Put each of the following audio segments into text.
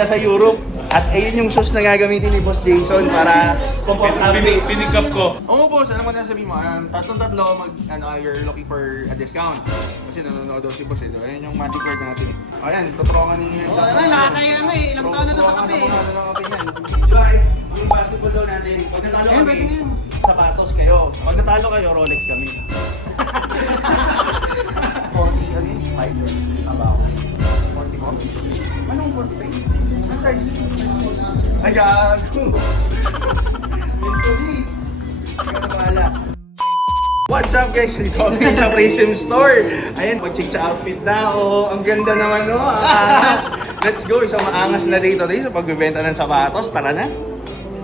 sila sa Europe. At ayun yung shoes na gagamitin ni Boss Jason para komportable. Pinikap ko. Oo boss, alam mo na sabihin mo, tatlong-tatlo you're looking for a discount. Kasi nanonood daw si Boss ito. Ayun yung magic word natin. Ayan, tutulungan ninyo. Nakakaya nga eh. Ilang taon na to sa kape. Drive, yung basketball daw natin. Pag natalo kami, sapatos kayo. Pag natalo kayo, Rolex kami. 40, ano yun? 5. Tama ako. 40 mo? Anong 43? Anong size? Ay, gago! Into me! Ikaw na bahala. What's up guys? Dito kami sa Prism Store. Ayan, mag-check sa outfit na ako. Ang ganda naman no, aangas. Let's go, isang maangas na dito sa pagbibenta ng sapatos. Tara na.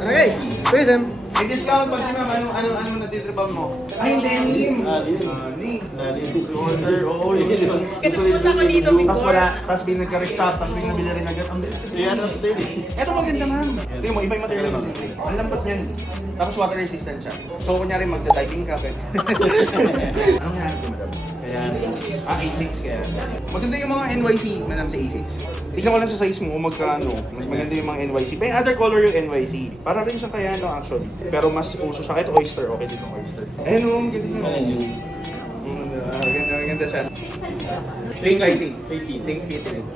Tara guys, Prism. May discount pag si ma'am, anong natitribang mo? Ay, denim! Denim. Order, oo yun. Kasi pumunta ka dito before. Tapos wala, tapos may nagka-restock, tapos may nabili rin agad. Ang bilis kasi. Ito maganda ma'am. Tingnan mo, iba yung material kasi. Ang lambat niyan. Tapos water resistant siya. So kunyari magsa-diving ka. Anong hinahanap mo madam? Kaya, A6 kaya. Maganda yung mga NYC, madam sa A6. Tignan ko lang sa size mo, magkano. Mas maganda yung mga NYC. May other color yung NYC. Para rin siyang kaya no actually. Pero mas uso siya. Ito oyster, okay din yung oyster. Ayun o, ganda yung ganda siya. Same sizing. Same fitting.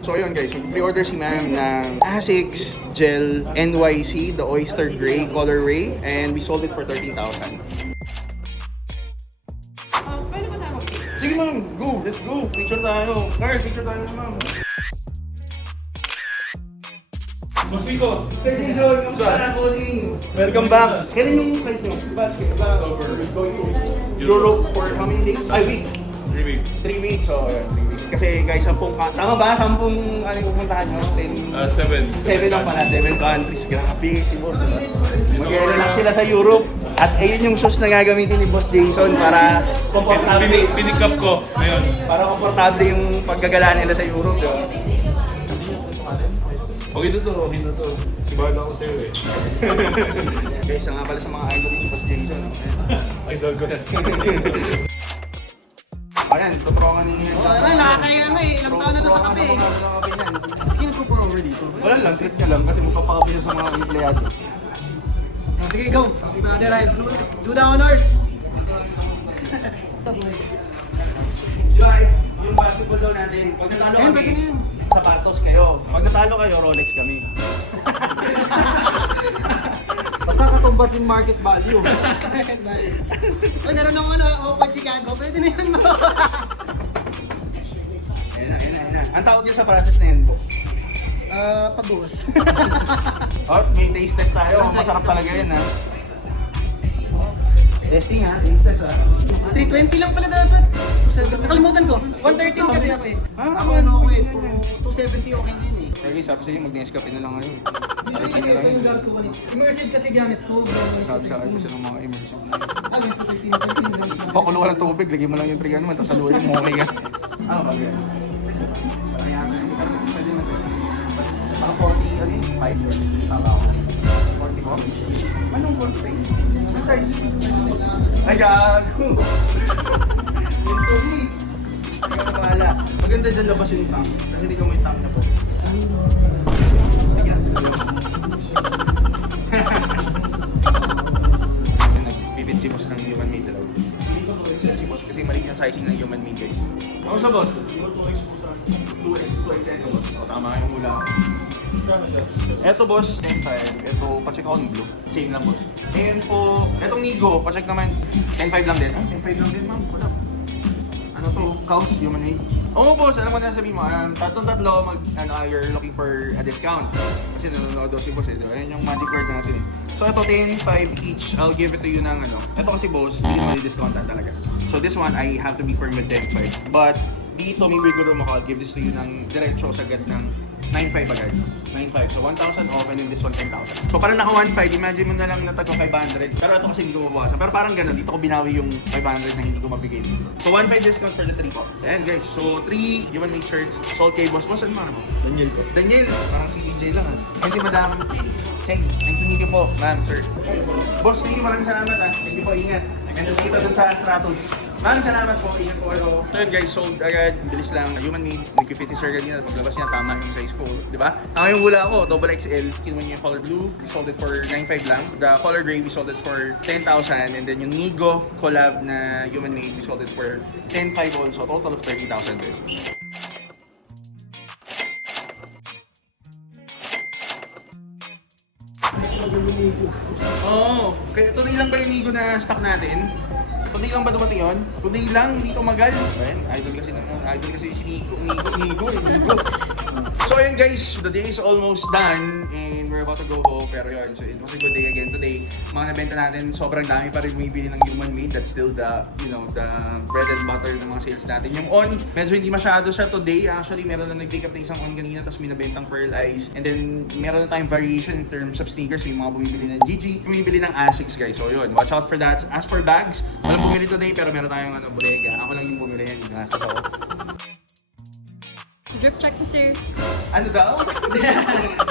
So ayun guys, pre-order si ma'am ng A6 Gel NYC, the oyster gray colorway, and we sold it for 13,000. Pwede ba tayo? Sige ma'am, go, let's go. Picture tayo. Carl, picture tayo ma'am. Boss Vico. Sir Jason, kamusta bossing? Welcome back. Kailan yung flight nyo? Diba going to Europe for how many days? 5 weeks. 3 weeks. 3 weeks, so 3 weeks. Kasi guys, 10 tama ba? 10 ano yung pupuntahan nyo? 7. 7 lang pala, 7 countries. Grabe si boss, diba? Mag-relax sila sa Europe. At ayun yung shoes na gagamitin ni Boss Jason para komportable. Pinikap ko ngayon. Para komportable yung paggagala nila sa Europe, diba? Okay na to. Iba na ako sa'yo eh. Guys, nga pala sa mga idol ni Boss Jason. Idol ko na. Ayan, tutulungan ninyo. Nakakaya nga eh. Ilang taon na to sa kape. Hindi nagpo-pour over dito. Wala lang, trip niya lang kasi magpapakapi siya sa mga empleyado. Sige, go. Brother Ryan. Do the honors. Drive, yung basketball daw natin. Pag natalo Ayun, kami, pwede na yan. sapatos kayo. Pag natalo kayo, Rolex kami. Basta katumbas in market value. Uy, meron ako Opa Chicago. Pwede na yan mo. Ayun na. Ang tawag yun sa process na yan, po. Pag-uus. Oh, may taste test tayo. Masarap talaga yun, ha? Testing, ha? Taste test, ha? 320 lang pala dapat. Nakalimutan ko. 113 kasi ako eh. Ako ano ako eh. 270 okay din eh. Kaya guys, sabi sa inyo, mag-Nescafe na lang ngayon. Usually kasi ito yung gamit ko. Immersive kasi gamit ko. Sabi sa akin kasi ng mga immersive. May sa 13 lang sa... Pakuluan ng tubig, lagyan mo lang yung trigan naman, tapos haluin mo, okay ka. Ah, bagay. Parang yata yung pwede na siya. Parang 40, ano yun? 5? Tama ako. 40 mo? Anong 43? Anong size? Ay, gago! Into me! Ikaw na bahala. Maganda dyan labas yung tank, kasi hindi ka may tank na po. Sige na. Nagbibit si boss ng human made talaga. Hindi ko 2XL si boss kasi mali yung sizing ng human made guys. Ako sa boss? 2XL ka boss. O tama yung mula. Eto boss, 10.5. Eto, pacheck ako ng blue. Same lang boss. Ayan po, etong Nigo, pacheck naman. 10.5 lang din. Ah, 10.5 lang din ma'am. Wala. Ano to? Cows, human made? Oo boss, alam mo na sabihin mo, tatlong-tatlo you're looking for a discount. Kasi nanonood daw si boss eh. Ayan yung magic word natin. So ito 10.5 each. I'll give it to you ng ano. Ito kasi boss, hindi mo i-discountan talaga. So this one, I have to be firm with 10.5. But dito, may wiggle room ako. I'll give this to you ng diretso sagad ng 9.5 agad. 9.5. So 1,000 off and then this one 10,000. So parang naka 1.5, imagine mo na lang na tagpa 500. Pero ito kasi hindi ko mabawasan. Pero parang ganun, dito ko binawi yung 500 na hindi ko mabigay dito. So 1.5 discount for the 3 po. Ayan guys, so 3 human made shirts. Sold kay boss. Boss, ano mo? Daniel ko. Daniel, parang si DJ lang ha. Ayun si Madam Cheng. Nice to meet you po, ma'am, sir. Boss, thank you. Maraming salamat ha. Thank you po, ingat. And dito dun sa Stratos. Maraming salamat po. Ingat po kayo. So yun guys, sold agad. Bilis lang. Human made. Nag-fit ni sir kanina. Paglabas niya, tama yung size ko. Diba? Yung hula ako, double XL. Kinuha niya yung color blue. We sold it for 9.5 lang. The color gray, we sold it for 10,000. And then yung Nigo collab na human made, we sold it for 10.5 also. Total of 30,000 pesos. Oo. Kaya tuloy lang ba yung Nigo na stock natin? Tuloy lang ba dumating yun? Tuloy lang, hindi tumagal. Ayan, idol kasi si Nigo. So ayun guys, the day is almost done and we're about to go home. Pero yun, so it was a good day again today. Mga nabenta natin, sobrang dami pa rin bumibili ng human made. That's still the, you know, the bread and butter ng mga sales natin. Yung on, medyo hindi masyado siya today. Actually, meron na nag-pick up na isang on kanina, tapos minabentang pearl eyes. And then, meron na tayong variation in terms of sneakers. Yung mga bumibili ng GG, bumibili ng Asics guys. So yun, watch out for that. As for bags, walang bumili today pero meron tayong bodega. Ako lang yung bumili yan, ginastos ako. Drip check to sir. Ano daw?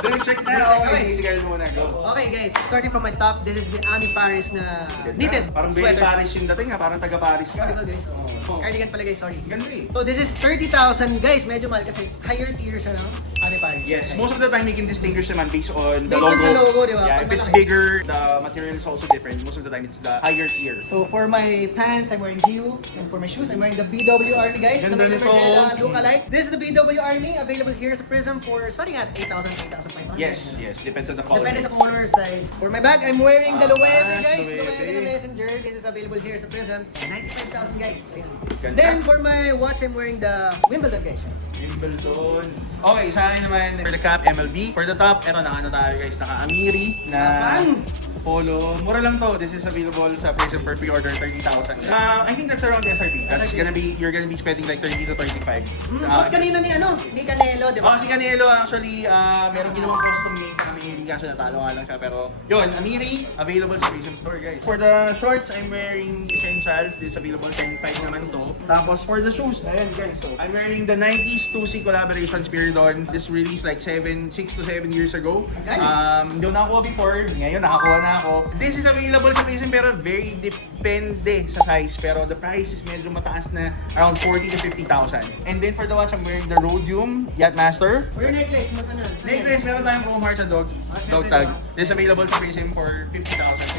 Drip check na. Okay, si Carl muna. Go. Okay guys, starting from my top, this is the Ami Paris na knitted Parang very sweater. Paris yung dating ha. Parang taga Paris ka. Diba guys? Cardigan pala guys, sorry. Ganda eh. So this is 30,000 guys, medyo mahal kasi higher tier siya no? Ami Paris. Yes, most of the time you can distinguish naman based on the Based on logo. the logo, di ba? Yeah, Pag if it's malaki. bigger, the material is also different. Most of the time it's the higher tier. So for my pants, I'm wearing GU. And for my shoes, I'm wearing the BW Army guys. Ganda na may nito. look-alike. This is the BW Army, available here sa Prism for starting at 8,000, 8,500. Yes, depends on the color. Depende sa color size. For my bag, I'm wearing the Loewe guys. Loewe. Loewe na Messenger. This is available here sa Prism. 95,000 guys. Ayan. Ganda. Then for my watch, I'm wearing the Wimbledon guys. Wimbledon. Okay, sa akin naman, for the cap, MLB. For the top, eto na ano tayo guys, naka-Amiri na Kapang. polo. Mura lang to. This is available sa Prism per pre-order 30,000. I think that's around SRP. That's SRP. gonna be, you're gonna be spending like 30 to 35. Suot kanina ni ano? Ni Canelo, di ba? Si Canelo actually, meron ginawang custom make na Amiri kaso natalo nga lang siya. Pero yun, Amiri, available sa Prism Store guys. For the shorts, I'm wearing Essentials. This is available 10.5 naman to. Tapos for the shoes, ayan guys. So, I'm wearing the Nike's 2C collaboration Spiridon. This released like 6 to 7 years ago. Hindi ko nakakuha before. Ngayon, nakakuha na ako. This is available sa Prism pero very depende sa size. Pero the price is medyo mataas na around 40 to 50,000. And then for the watch, I'm wearing the Rhodium Yachtmaster. For your necklace, ano? Necklace, meron tayong Pro Mars sa dog syempre, tag. diba? This is available sa Prism for 50,000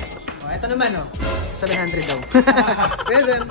pesos. Oh, ito naman, oh. 700 daw. Prism.